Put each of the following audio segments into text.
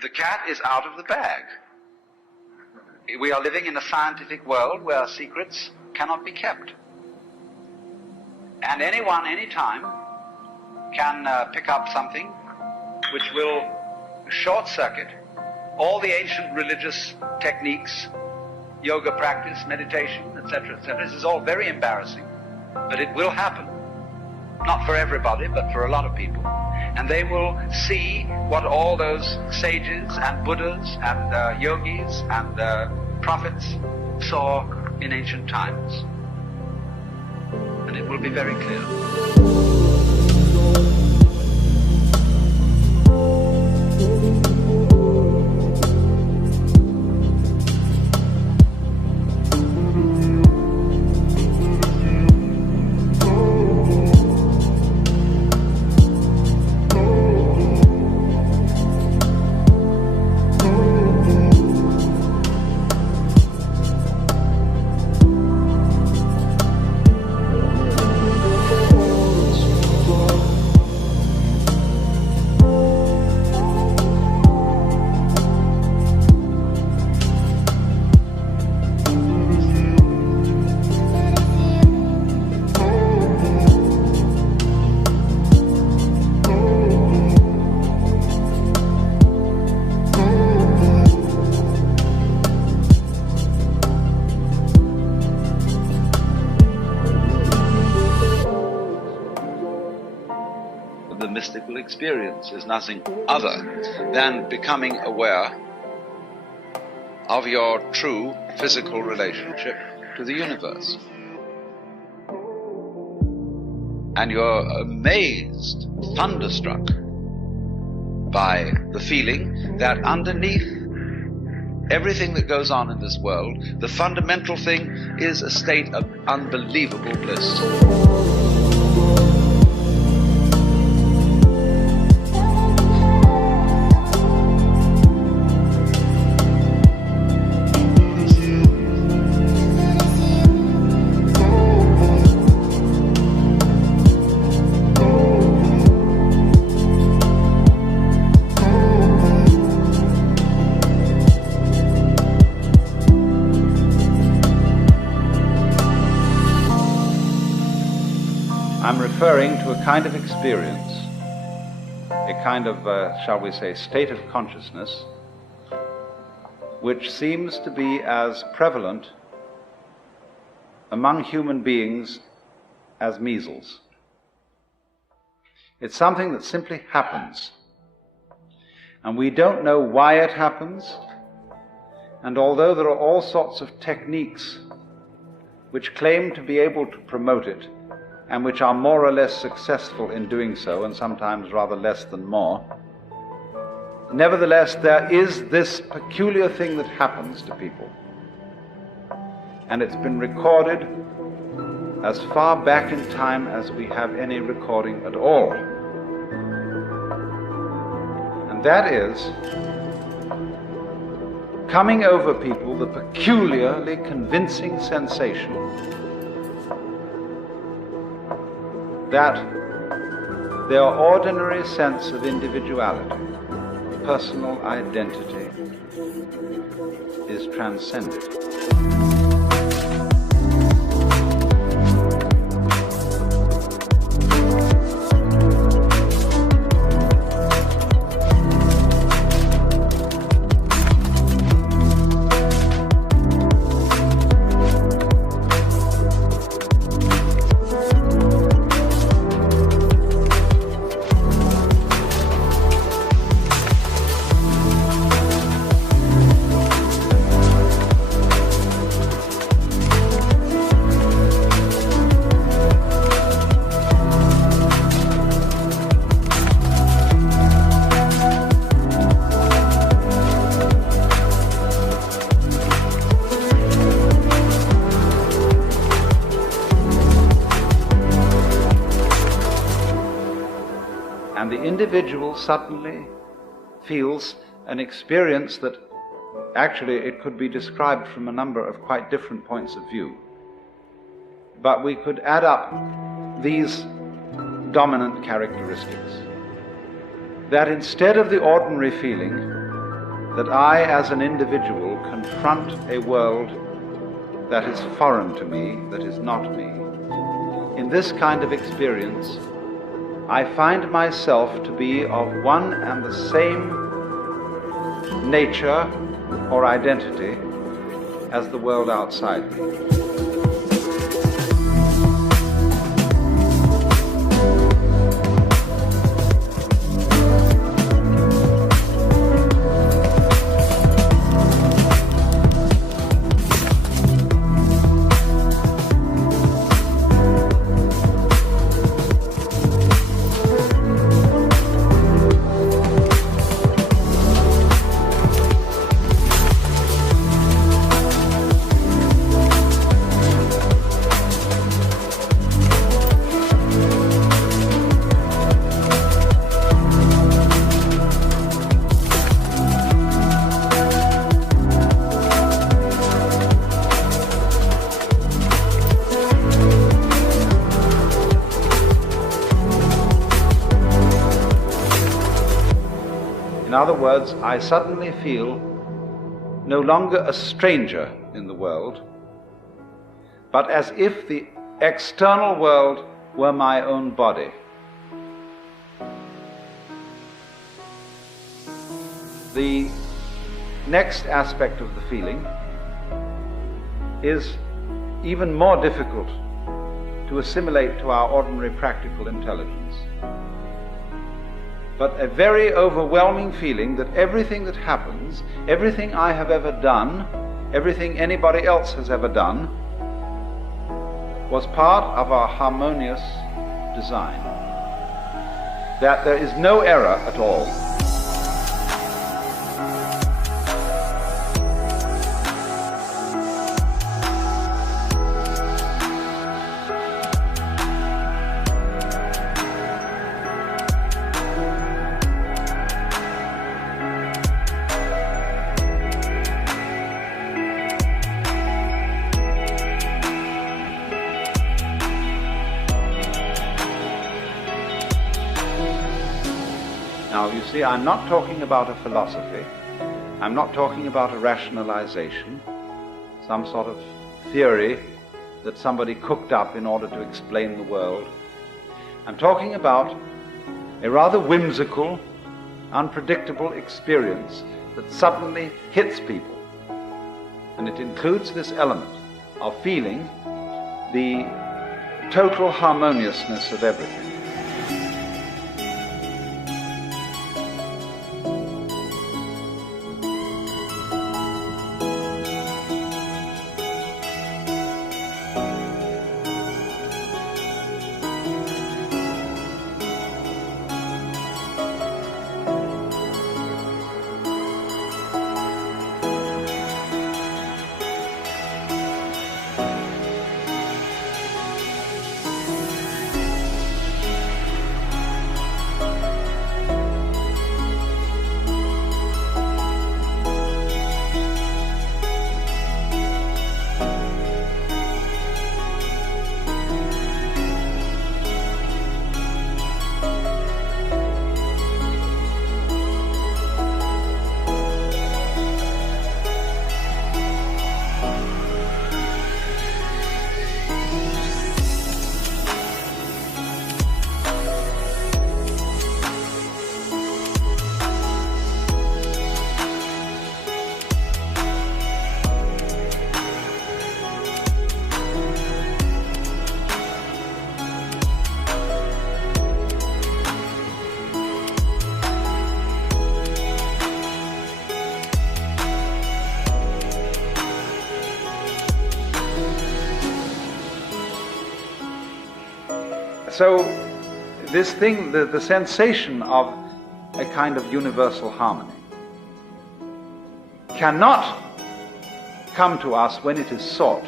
The cat is out of the bag. We are living in a scientific world where secrets cannot be kept. And anyone, anytime, can pick up something which will short-circuit all the ancient religious techniques, yoga practice, meditation, etc., etc. This is all very embarrassing, but it will happen. Not for everybody, but for a lot of people. And they will see what all those sages and Buddhas and yogis and prophets saw in ancient times. And it will be very clear. Experience is nothing other than becoming aware of your true physical relationship to the universe. And you're amazed, thunderstruck by the feeling that underneath everything that goes on in this world, the fundamental thing is a state of unbelievable bliss. I'm referring to a kind of experience, a kind of, shall we say, state of consciousness, which seems to be as prevalent among human beings as measles. It's something that simply happens, and we don't know why it happens, and although there are all sorts of techniques which claim to be able to promote it, and which are more or less successful in doing so, and sometimes rather less than more, nevertheless there is this peculiar thing that happens to people. And it's been recorded as far back in time as we have any recording at all. And that is coming over people the peculiarly convincing sensation that their ordinary sense of individuality, personal identity, is transcended. And the individual suddenly feels an experience that actually it could be described from a number of quite different points of view. But we could add up these dominant characteristics. That instead of the ordinary feeling that I, as an individual, confront a world that is foreign to me, that is not me. In this kind of experience, I find myself to be of one and the same nature or identity as the world outside me. In other words, I suddenly feel no longer a stranger in the world, but as if the external world were my own body. The next aspect of the feeling is even more difficult to assimilate to our ordinary practical intelligence, but a very overwhelming feeling that everything that happens, everything I have ever done, everything anybody else has ever done, was part of our harmonious design. That there is no error at all. Now, you see, I'm not talking about a philosophy. I'm not talking about a rationalization, some sort of theory that somebody cooked up in order to explain the world. I'm talking about a rather whimsical, unpredictable experience that suddenly hits people. And it includes this element of feeling the total harmoniousness of everything. So this thing, the sensation of a kind of universal harmony cannot come to us when it is sought,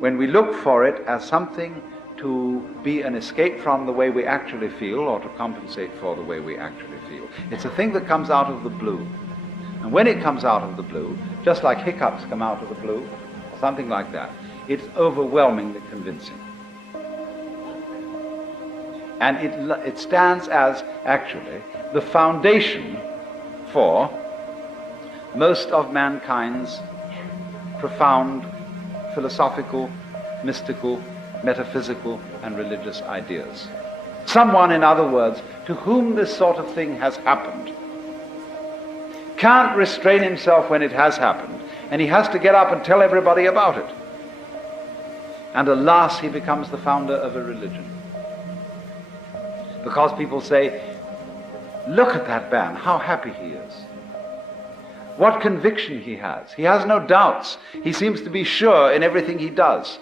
when we look for it as something to be an escape from the way we actually feel or to compensate for the way we actually feel. It's a thing that comes out of the blue. And when it comes out of the blue, just like hiccups come out of the blue, or something like that, it's overwhelmingly convincing. And it stands as, actually, the foundation for most of mankind's profound philosophical, mystical, metaphysical, and religious ideas. Someone, in other words, to whom this sort of thing has happened, can't restrain himself when it has happened, and he has to get up and tell everybody about it. And alas, he becomes the founder of a religion. Because people say, look at that man, how happy he is. What conviction he has. He has no doubts. He seems to be sure in everything he does.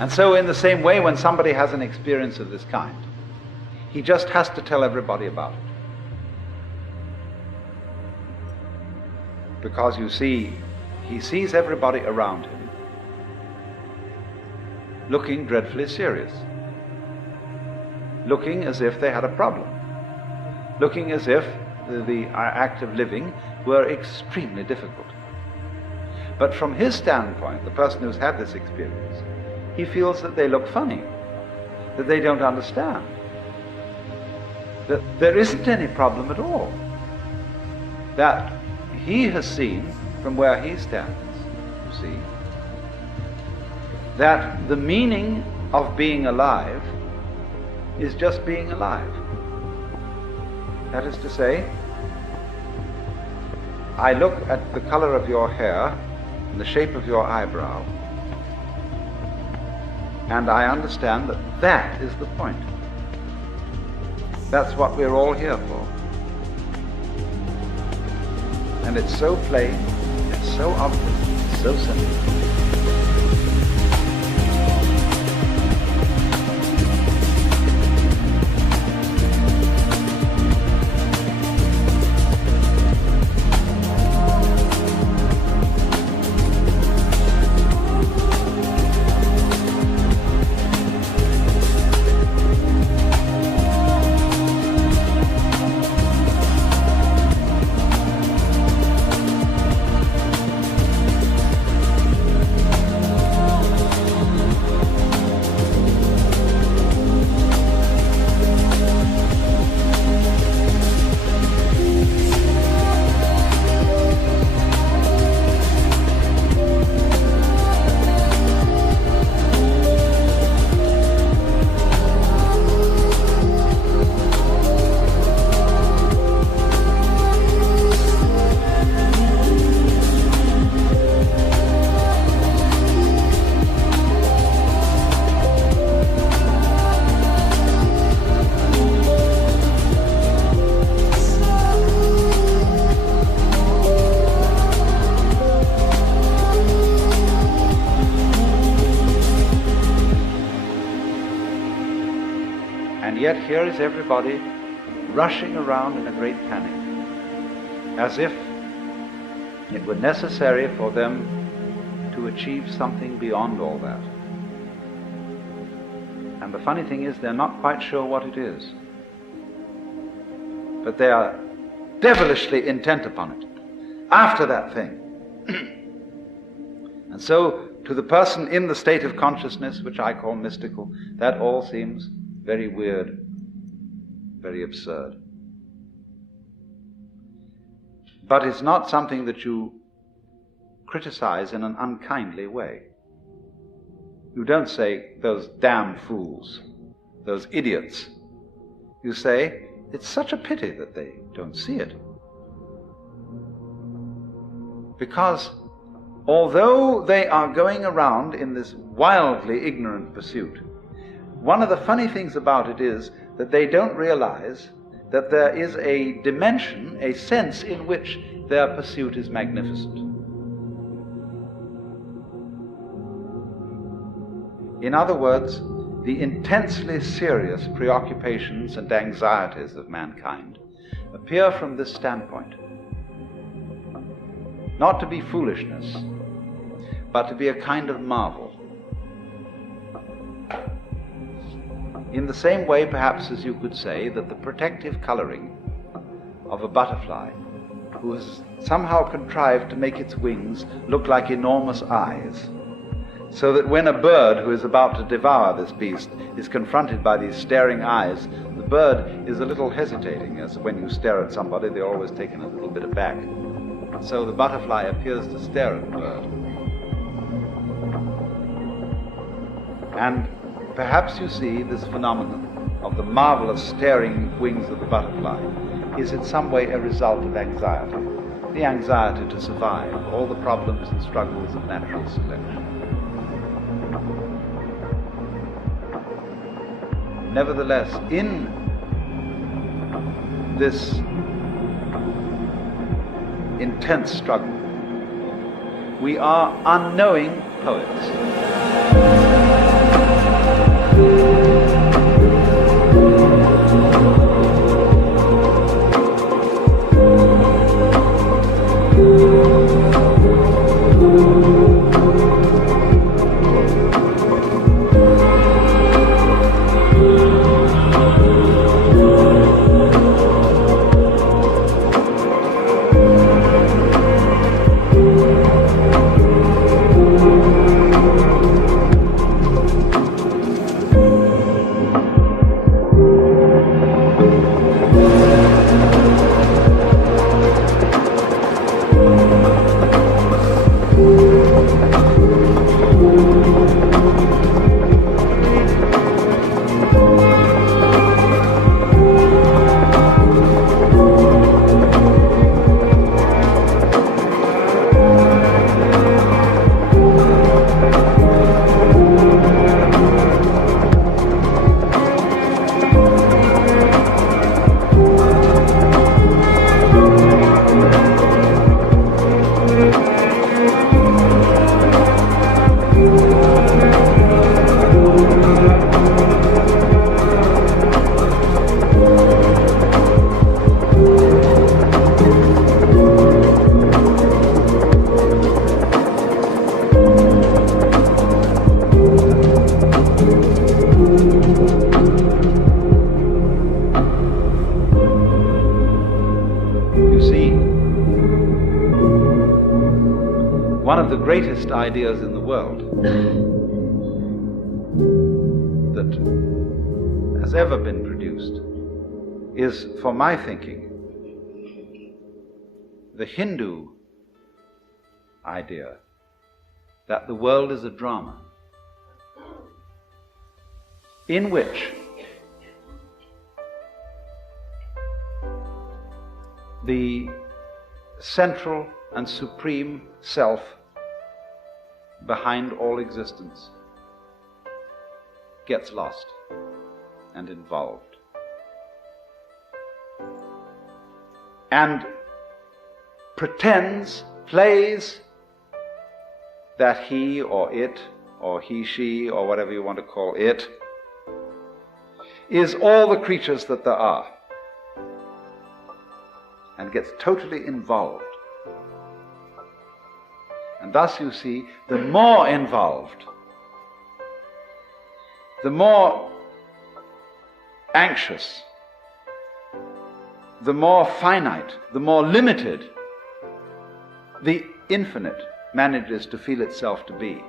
And so in the same way, when somebody has an experience of this kind, he just has to tell everybody about it. Because you see, he sees everybody around him looking dreadfully serious, looking as if they had a problem, looking as if the act of living were extremely difficult. But from his standpoint, the person who's had this experience, he feels that they look funny, that they don't understand, that there isn't any problem at all, that he has seen from where he stands, you see, that the meaning of being alive is just being alive. That is to say, I look at the color of your hair and the shape of your eyebrow, and I understand that that is the point. That's what we're all here for. And it's so plain, it's so obvious, it's so simple. Yet here is everybody rushing around in a great panic, as if it were necessary for them to achieve something beyond all that. And the funny thing is, they're not quite sure what it is, but they are devilishly intent upon it, after that thing. And so, to the person in the state of consciousness, which I call mystical, that all seems very weird very absurd. But it's not something that you criticize in an unkindly way. You don't say, those damn fools, those idiots. You say, it's such a pity that they don't see it. Because although they are going around in this wildly ignorant pursuit, one of the funny things about it is that they don't realize that there is a dimension, a sense in which their pursuit is magnificent. In other words, the intensely serious preoccupations and anxieties of mankind appear from this standpoint. Not to be foolishness, but to be a kind of marvel. In the same way, perhaps, as you could say that the protective coloring of a butterfly, who has somehow contrived to make its wings look like enormous eyes, so that when a bird who is about to devour this beast is confronted by these staring eyes, the bird is a little hesitating, as when you stare at somebody, they're always taken a little bit aback. So the butterfly appears to stare at the bird. And perhaps you see this phenomenon of the marvelous staring wings of the butterfly is in some way a result of anxiety. The anxiety to survive, all the problems and struggles of natural selection. Nevertheless, in this intense struggle, we are unknowing poets. Greatest ideas in the world that has ever been produced is, for my thinking, the Hindu idea that the world is a drama in which the central and supreme self behind all existence gets lost and involved, and pretends, plays that he or it, or he, she, or whatever you want to call it, is all the creatures that there are, and gets totally involved. And thus, you see, the more involved, the more anxious, the more finite, the more limited the infinite manages to feel itself to be.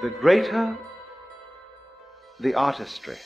The greater the artistry,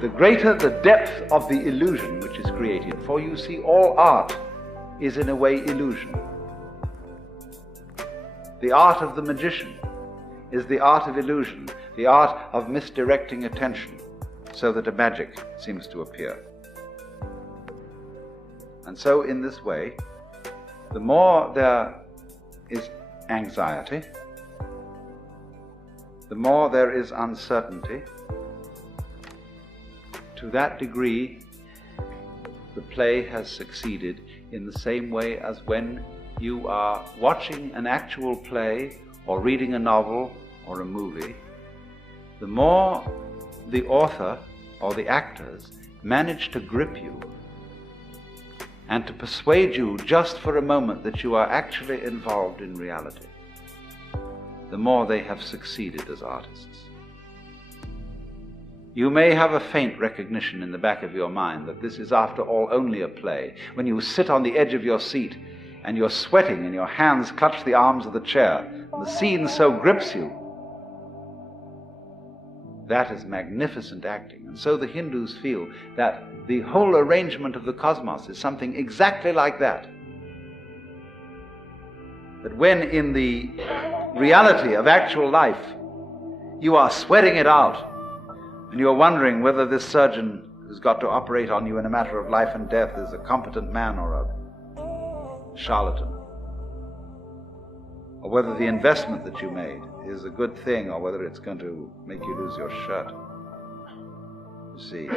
the greater the depth of the illusion which is created. For you see, all art is in a way illusion. The art of the magician is the art of illusion, the art of misdirecting attention so that a magic seems to appear. And so in this way, the more there is anxiety, the more there is uncertainty, to that degree the play has succeeded, in the same way as when you are watching an actual play or reading a novel or a movie, the more the author or the actors manage to grip you and to persuade you just for a moment that you are actually involved in reality, the more they have succeeded as artists. You may have a faint recognition in the back of your mind that this is after all only a play. When you sit on the edge of your seat and you're sweating and your hands clutch the arms of the chair, and the scene so grips you, that is magnificent acting. And so the Hindus feel that the whole arrangement of the cosmos is something exactly like that. That when in the reality of actual life you are sweating it out, and you're wondering whether this surgeon who's got to operate on you in a matter of life and death is a competent man or a charlatan, or whether the investment that you made is a good thing, or whether it's going to make you lose your shirt. You see,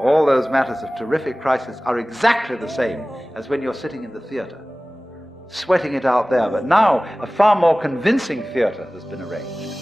all those matters of terrific crisis are exactly the same as when you're sitting in the theater, sweating it out there. But now a far more convincing theater has been arranged.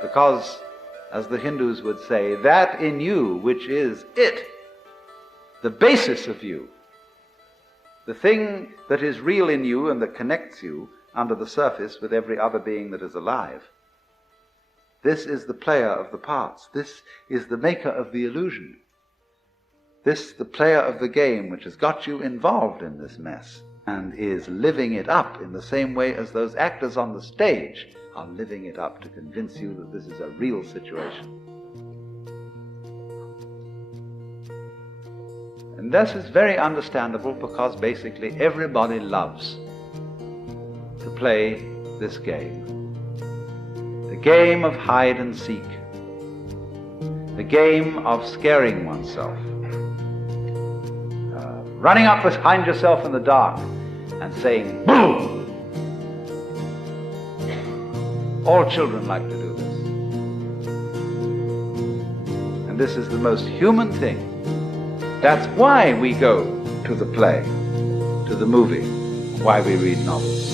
Because, as the Hindus would say, that in you which is it, the basis of you, the thing that is real in you and that connects you under the surface with every other being that is alive, this is the player of the parts. This is the maker of the illusion. This, the player of the game, which has got you involved in this mess and is living it up in the same way as those actors on the stage are living it up to convince you that this is a real situation. And this is very understandable, because basically everybody loves to play this game. The game of hide and seek. The game of scaring oneself. Running up behind yourself in the dark and saying, "Boo!" All children like to do this. And this is the most human thing. That's why we go to the play, to the movie, why we read novels.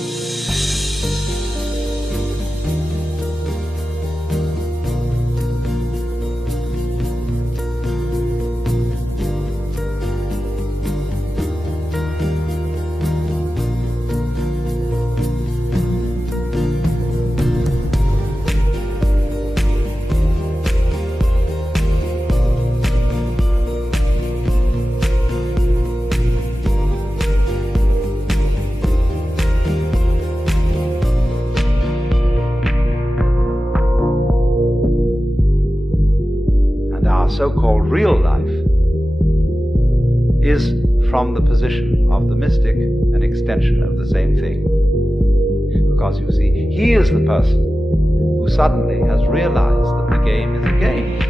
So-called real life is, from the position of the mystic, an extension of the same thing. Because you see, he is the person who suddenly has realized that the game is a game.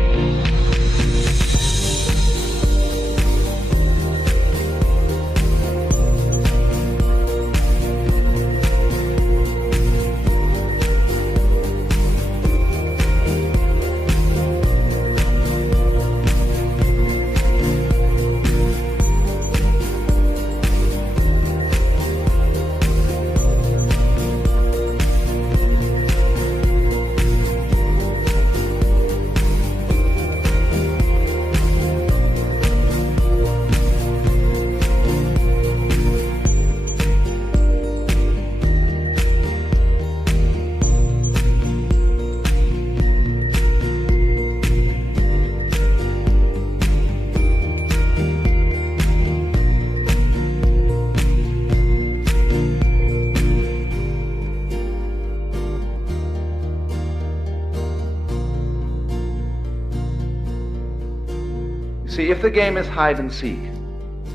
See, if the game is hide and seek,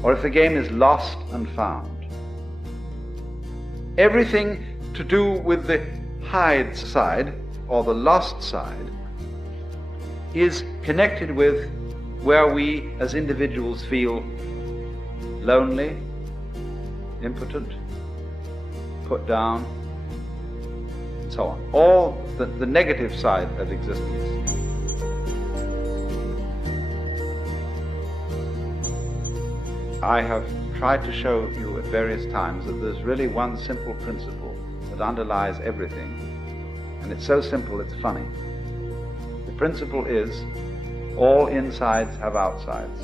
or if the game is lost and found, everything to do with the hide side or the lost side is connected with where we as individuals feel lonely, impotent, put down, and so on. All the negative side of existence. I have tried to show you at various times that there's really one simple principle that underlies everything, and it's so simple it's funny. The principle is all insides have outsides.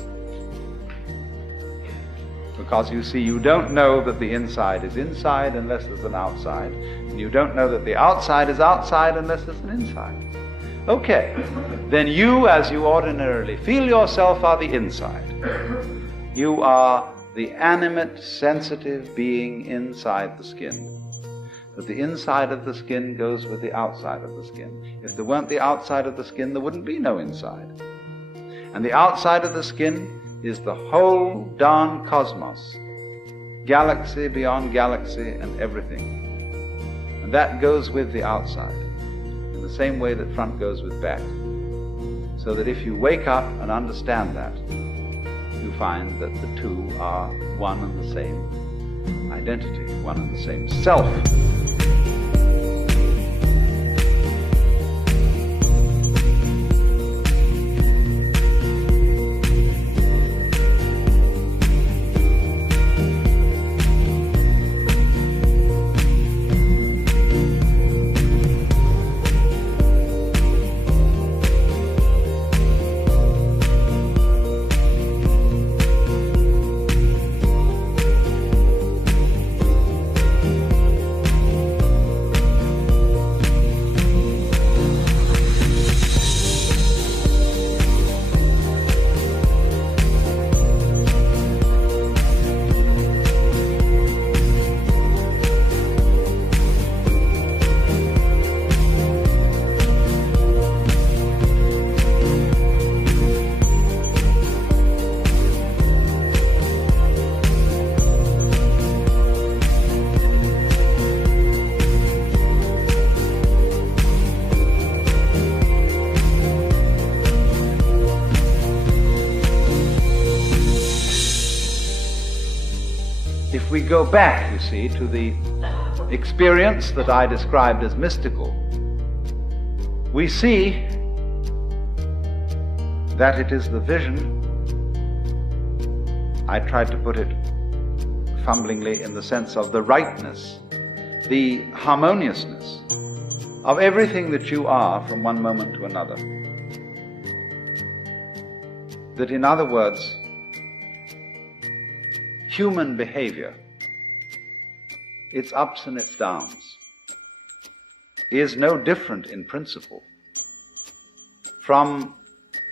Because you see, you don't know that the inside is inside unless there's an outside, and you don't know that the outside is outside unless there's an inside. Okay, then you, as you ordinarily feel yourself, are the inside. You are the animate, sensitive being inside the skin. But the inside of the skin goes with the outside of the skin. If there weren't the outside of the skin, there wouldn't be no inside. And the outside of the skin is the whole darn cosmos, galaxy beyond galaxy and everything. And that goes with the outside, in the same way that front goes with back. So that if you wake up and understand that, you find that the two are one and the same identity, one and the same self. If we go back, you see, to the experience that I described as mystical, we see that it is the vision, I tried to put it fumblingly in the sense of the rightness, the harmoniousness of everything that you are from one moment to another. That, in other words, human behavior, its ups and its downs, is no different in principle from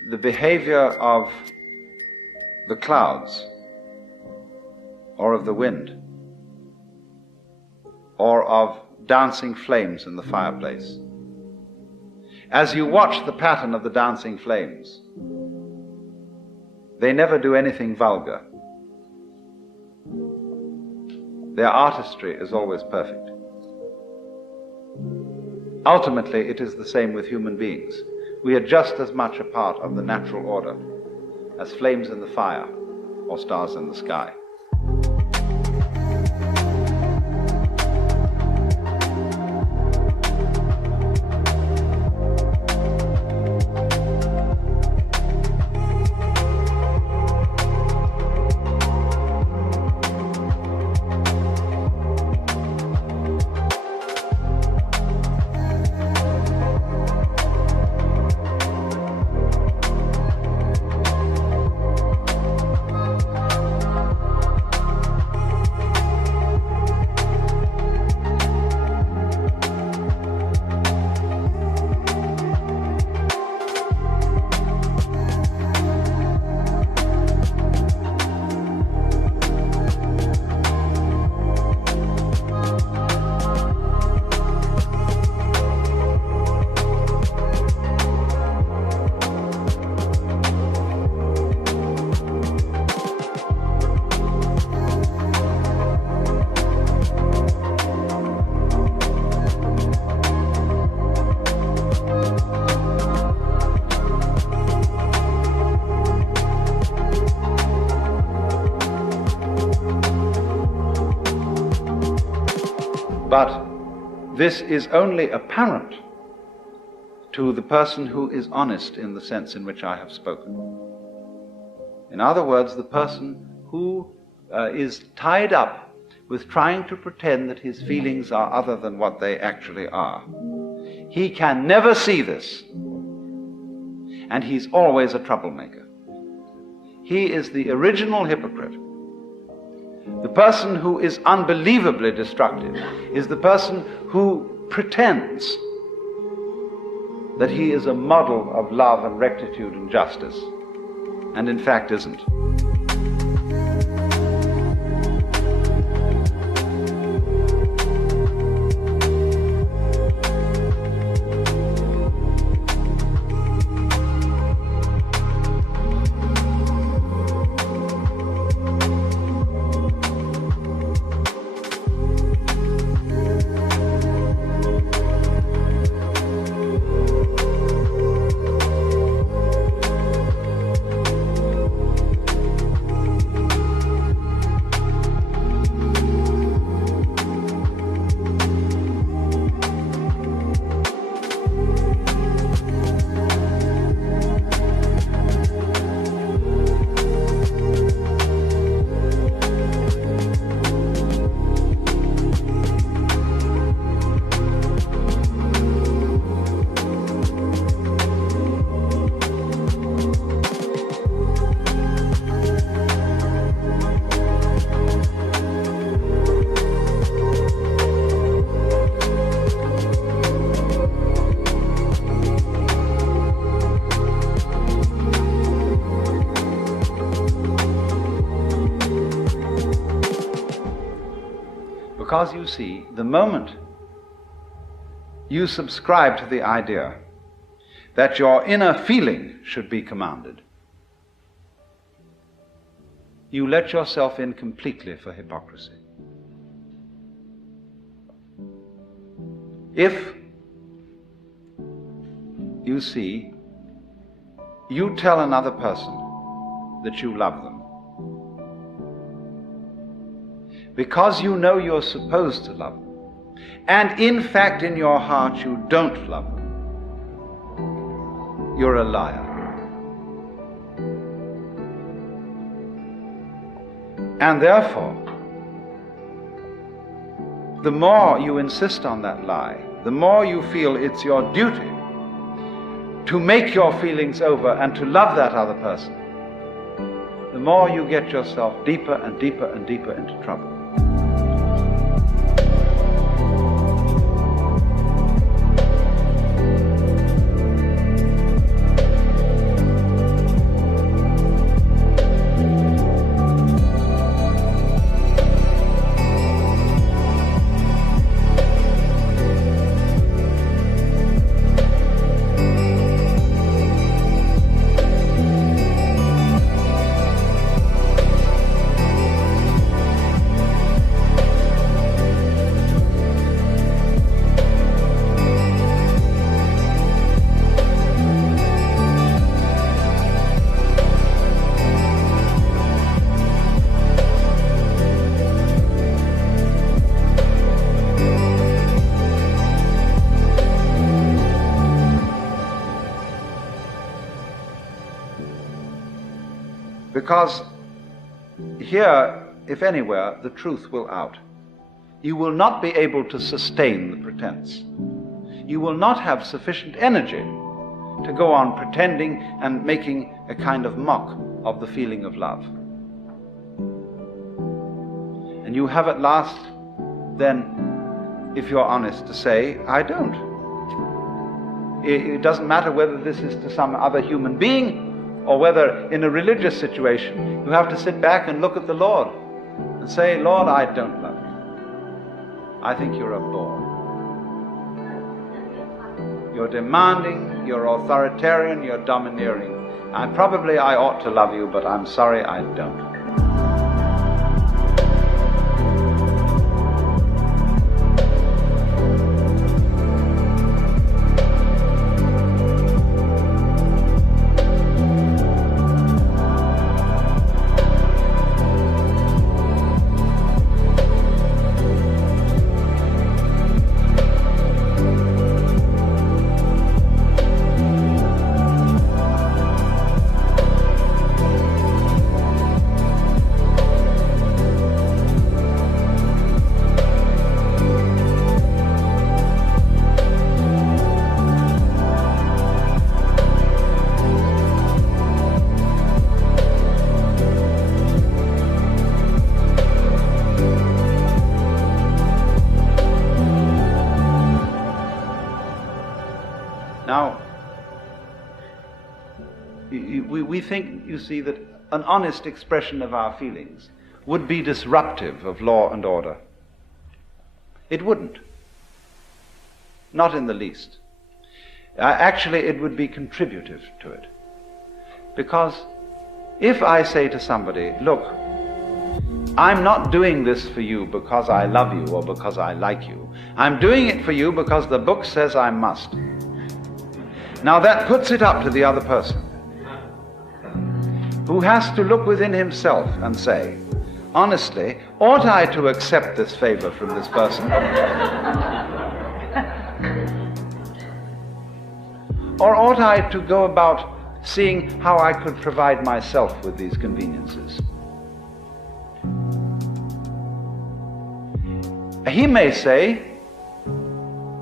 the behavior of the clouds, or of the wind, or of dancing flames in the fireplace. As you watch the pattern of the dancing flames, they never do anything vulgar. Their artistry is always perfect. Ultimately, it is the same with human beings. We are just as much a part of the natural order as flames in the fire or stars in the sky. But this is only apparent to the person who is honest in the sense in which I have spoken. In other words, the person who is tied up with trying to pretend that his feelings are other than what they actually are. He can never see this, and he's always a troublemaker. He is the original hypocrite. The person who is unbelievably destructive is the person who pretends that he is a model of love and rectitude and justice, and in fact isn't. Because you see, the moment you subscribe to the idea that your inner feeling should be commanded, you let yourself in completely for hypocrisy. If you see, you tell another person that you love them, because you know you're supposed to love them, and in fact in your heart you don't love them, you're a liar. And therefore, the more you insist on that lie, the more you feel it's your duty to make your feelings over and to love that other person, the more you get yourself deeper and deeper and deeper into trouble. Because here, if anywhere, the truth will out. You will not be able to sustain the pretense. You will not have sufficient energy to go on pretending and making a kind of mock of the feeling of love. And you have at last, then, if you're honest, to say, I don't. It doesn't matter whether this is to some other human being or whether in a religious situation you have to sit back and look at the Lord and say, Lord, I don't love you. I think you're a bore. You're demanding, you're authoritarian, you're domineering. And probably I ought to love you, but I'm sorry I don't. Now, we think, you see, that an honest expression of our feelings would be disruptive of law and order. It wouldn't. Not in the least. Actually, it would be contributive to it. Because if I say to somebody, look, I'm not doing this for you because I love you or because I like you. I'm doing it for you because the book says I must. Now that puts it up to the other person, who has to look within himself and say, honestly, ought I to accept this favor from this person? Or ought I to go about seeing how I could provide myself with these conveniences? He may say,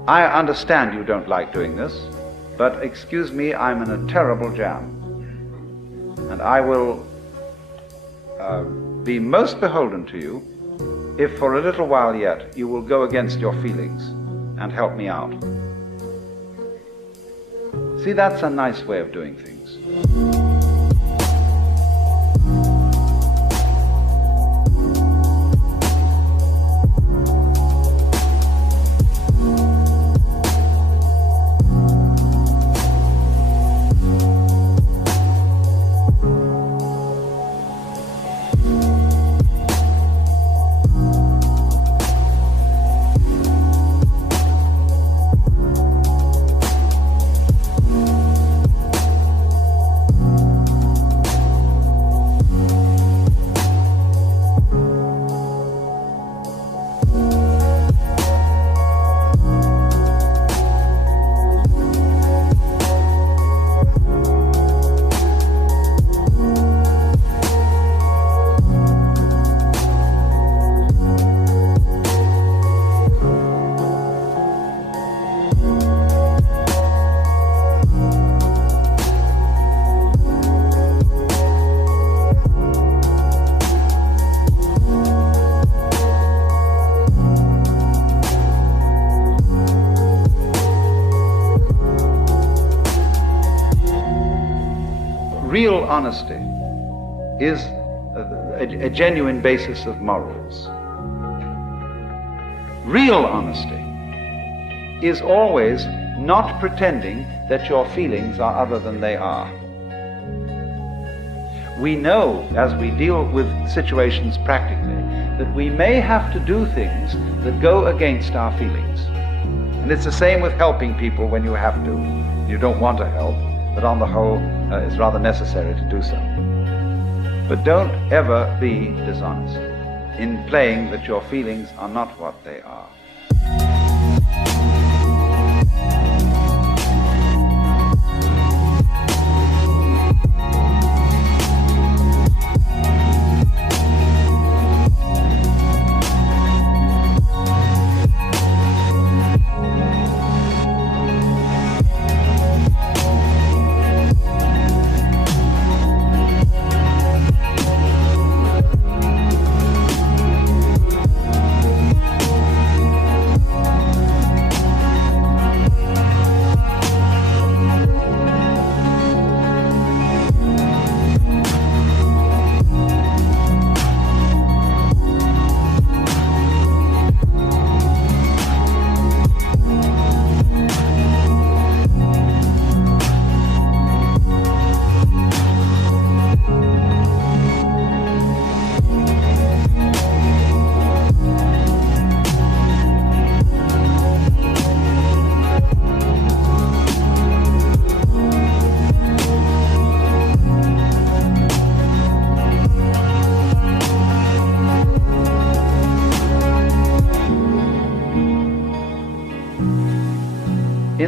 I understand you don't like doing this, but excuse me, I'm in a terrible jam. And I will be most beholden to you if for a little while yet you will go against your feelings and help me out. See, that's a nice way of doing things. Real honesty is a genuine basis of morals. Real honesty is always not pretending that your feelings are other than they are. We know, as we deal with situations practically, that we may have to do things that go against our feelings. And it's the same with helping people when you have to. You don't want to help, but on the whole, it's rather necessary to do so. But don't ever be dishonest in playing that your feelings are not what they are.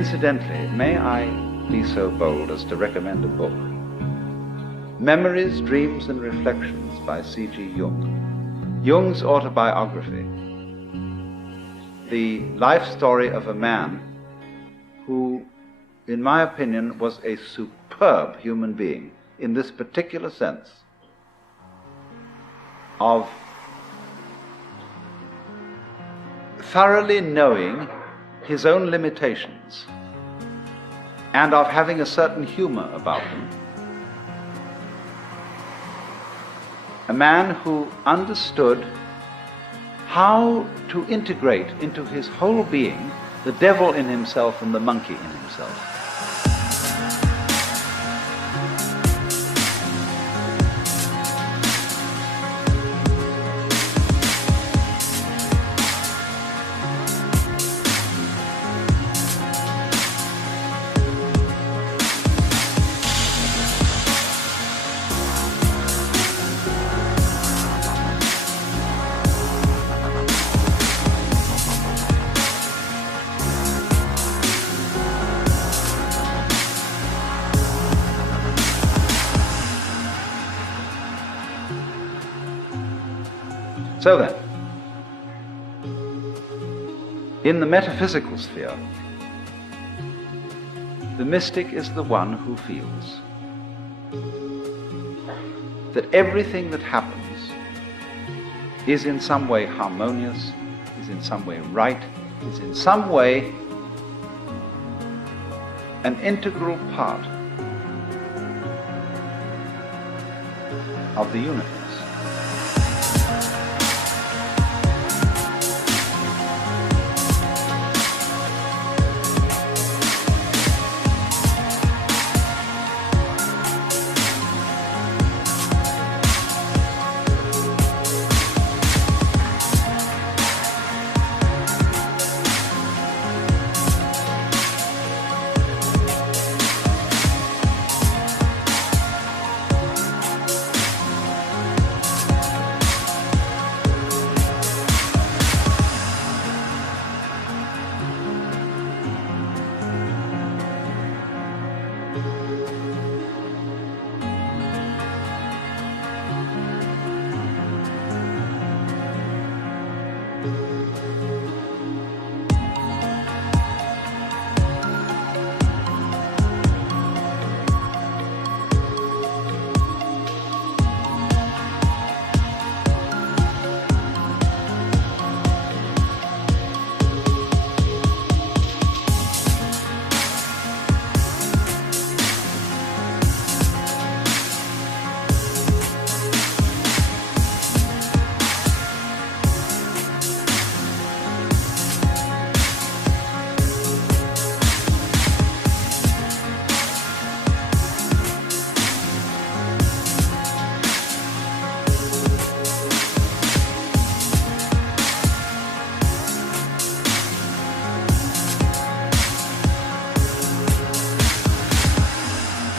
Incidentally, may I be so bold as to recommend a book? Memories, Dreams and Reflections by C.G. Jung. Jung's autobiography. The life story of a man who, in my opinion, was a superb human being in this particular sense of thoroughly knowing his own limitations and of having a certain humor about them. A man who understood how to integrate into his whole being the devil in himself and the monkey in himself. So then, in the metaphysical sphere, the mystic is the one who feels that everything that happens is in some way harmonious, is in some way right, is in some way an integral part of the universe.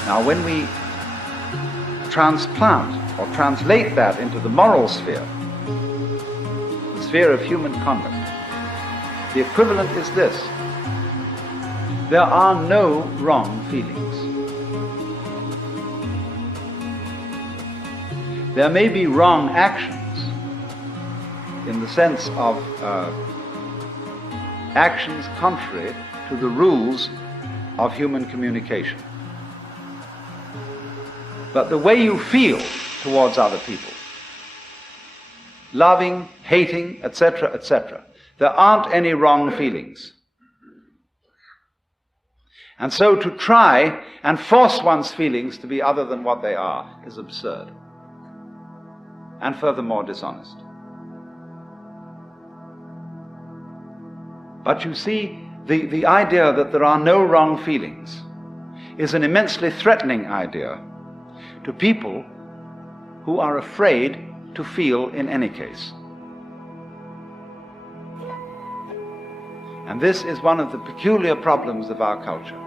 Now, when we transplant or translate that into the moral sphere, the sphere of human conduct, the equivalent is this: there are no wrong feelings. There may be wrong actions in the sense of actions contrary to the rules of human communication. But the way you feel towards other people, loving, hating, etc., etc., there aren't any wrong feelings. And so to try and force one's feelings to be other than what they are is absurd, and furthermore dishonest. But you see, the idea that there are no wrong feelings is an immensely threatening idea to people who are afraid to feel in any case. And this is one of the peculiar problems of our culture,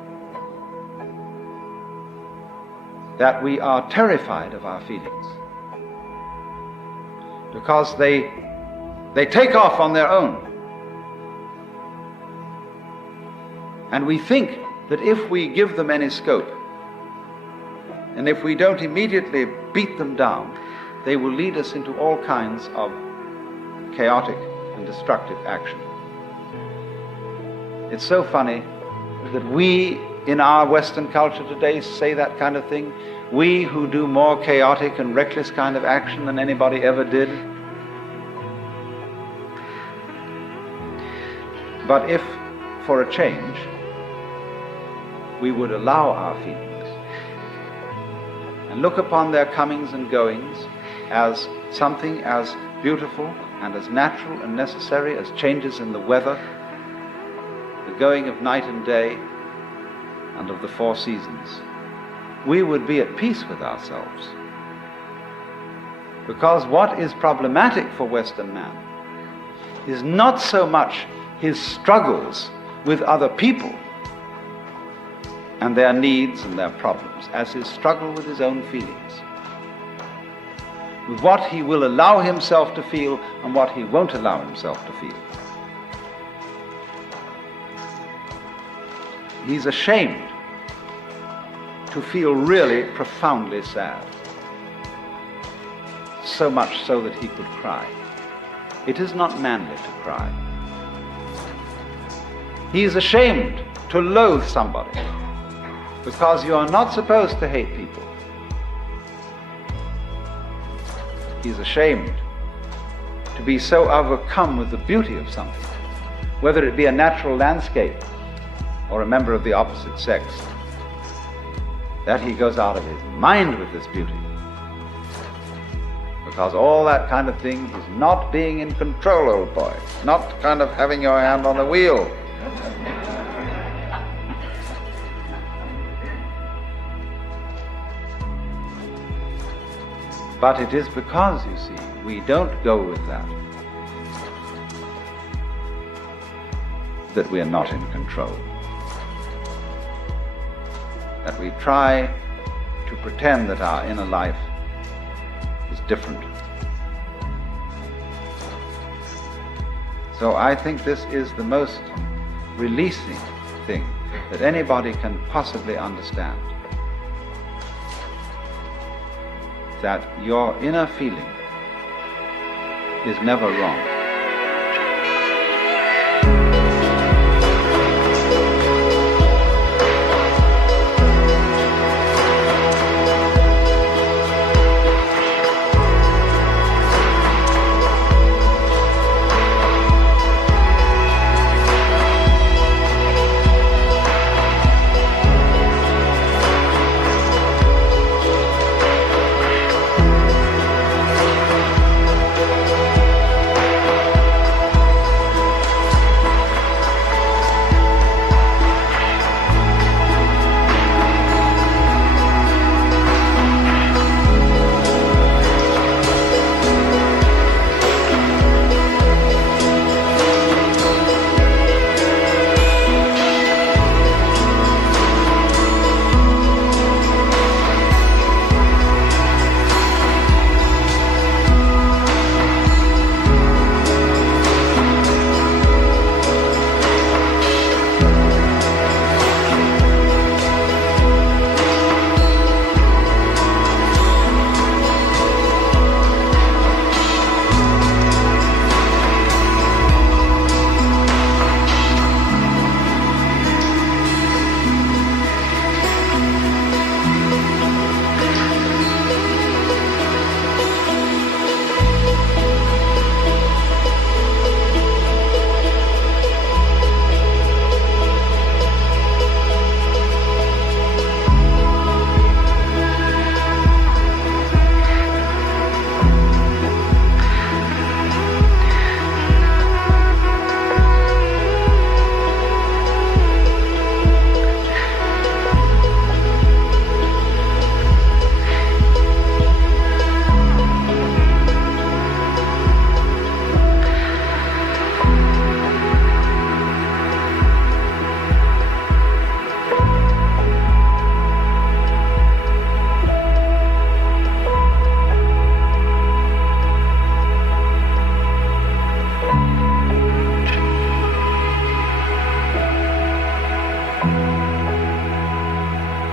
that we are terrified of our feelings because they take off on their own. And we think that if we give them any scope, and if we don't immediately beat them down, they will lead us into all kinds of chaotic and destructive action. It's so funny that we, in our Western culture today, say that kind of thing. We who do more chaotic and reckless kind of action than anybody ever did. But if, for a change, we would allow our feelings and look upon their comings and goings as something as beautiful and as natural and necessary as changes in the weather, the going of night and day, and of the four seasons, we would be at peace with ourselves. Because what is problematic for Western man is not so much his struggles with other people and their needs and their problems as his struggle with his own feelings, with what he will allow himself to feel and what he won't allow himself to feel. He's ashamed to feel really profoundly sad, so much so that he could cry. It is not manly to cry. He is ashamed to loathe somebody, because you are not supposed to hate people. He's ashamed to be so overcome with the beauty of something, whether it be a natural landscape or a member of the opposite sex, that he goes out of his mind with this beauty. Because all that kind of thing is not being in control, old boy, not kind of having your hand on the wheel. But it is because, you see, we don't go with that we are not in control. That we try to pretend that our inner life is different. So I think this is the most releasing thing that anybody can possibly understand. That your inner feeling is never wrong.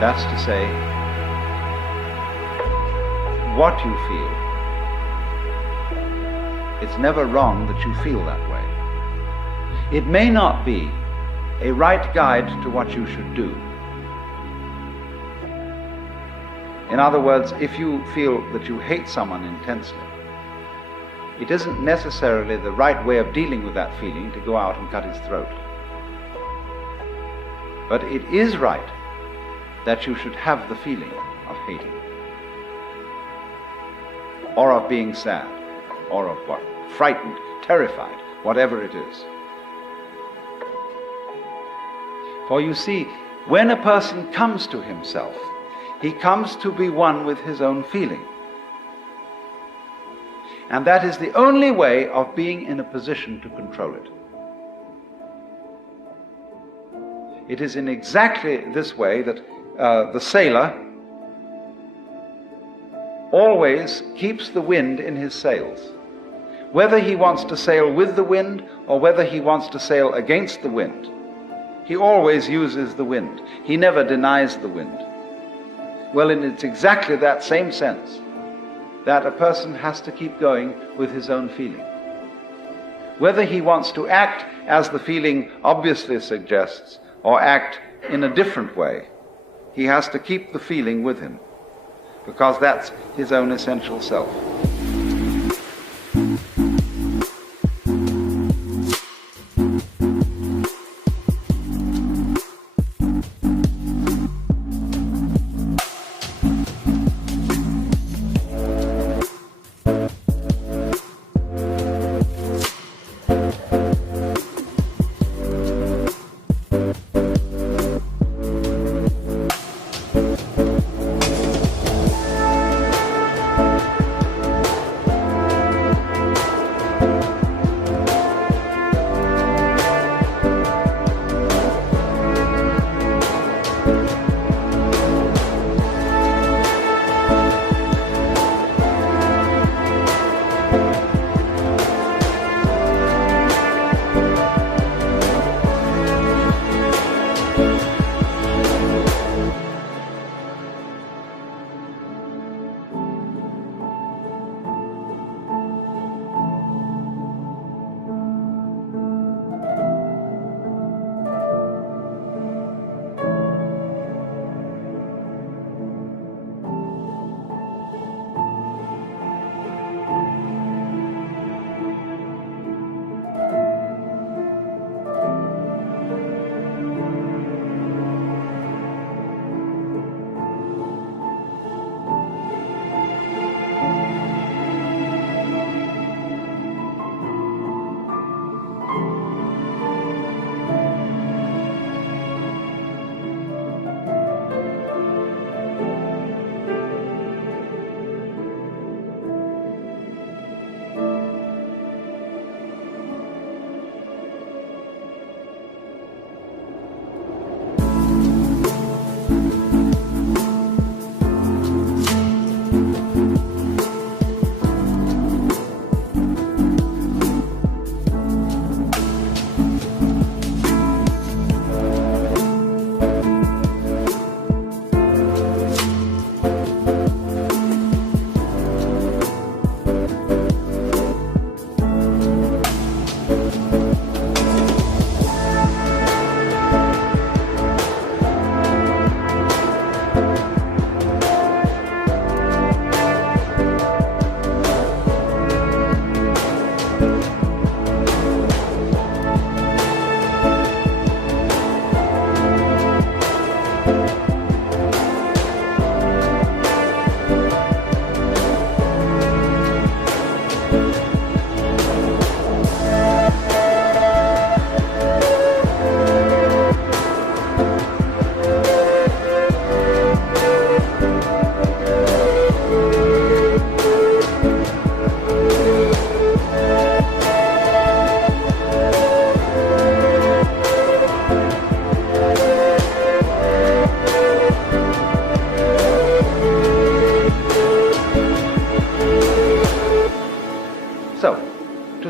That's to say, what you feel. It's never wrong that you feel that way. It may not be a right guide to what you should do. In other words, if you feel that you hate someone intensely, it isn't necessarily the right way of dealing with that feeling to go out and cut his throat. But it is right that you should have the feeling of hating, or of being sad, or of what? Frightened, terrified, whatever it is. For you see, when a person comes to himself, he comes to be one with his own feeling. And that is the only way of being in a position to control it. It is in exactly this way that the sailor always keeps the wind in his sails. Whether he wants to sail with the wind or whether he wants to sail against the wind, he always uses the wind. He never denies the wind. Well, and it's exactly that same sense that a person has to keep going with his own feeling. Whether he wants to act as the feeling obviously suggests or act in a different way, he has to keep the feeling with him, because that's his own essential self.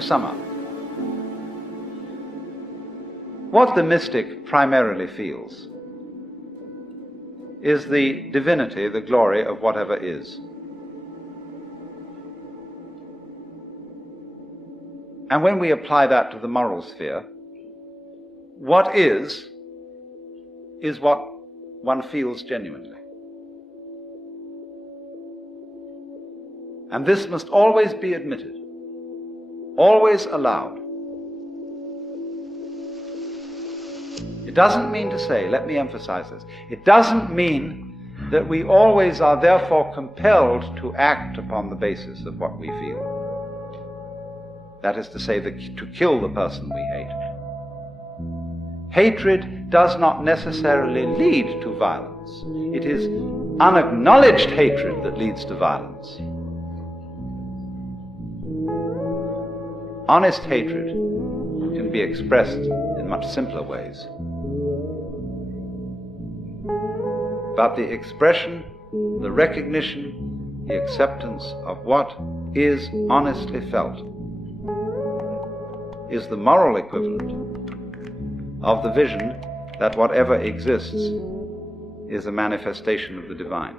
Sum up. What the mystic primarily feels is the divinity, the glory of whatever is. And when we apply that to the moral sphere, what is what one feels genuinely. And this must always be admitted, always allowed. It doesn't mean to say, let me emphasize this, it doesn't mean that we always are therefore compelled to act upon the basis of what we feel. That is to say, to kill the person we hate. Hatred does not necessarily lead to violence. It is unacknowledged hatred that leads to violence. Honest hatred can be expressed in much simpler ways. But the expression, the recognition, the acceptance of what is honestly felt is the moral equivalent of the vision that whatever exists is a manifestation of the divine.